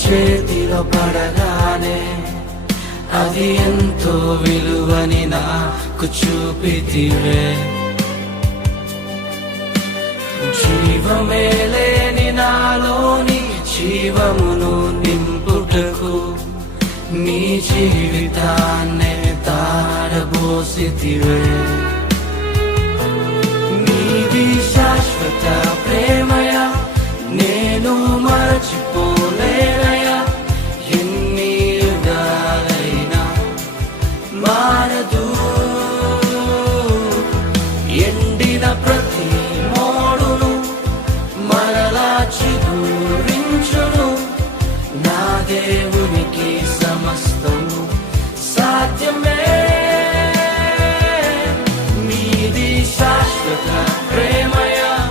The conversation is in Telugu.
చేతిలో పడగానే అది ఎంతో విలువని నాకు చూపితివే. జీవమే లేని నాలోని జీవమును నింపుటకు నీ జీవితాన్నే తారబోసితివే. నీది శాశ్వత ప్రేమయ నేను మరచిపోలేనయా. ఎన్ని యుగాలైనా మారదు. ఎండిన ప్రతి మోడును మరలా చిగురించును. నా దేవునికి సమస్తము సాధ్యమే.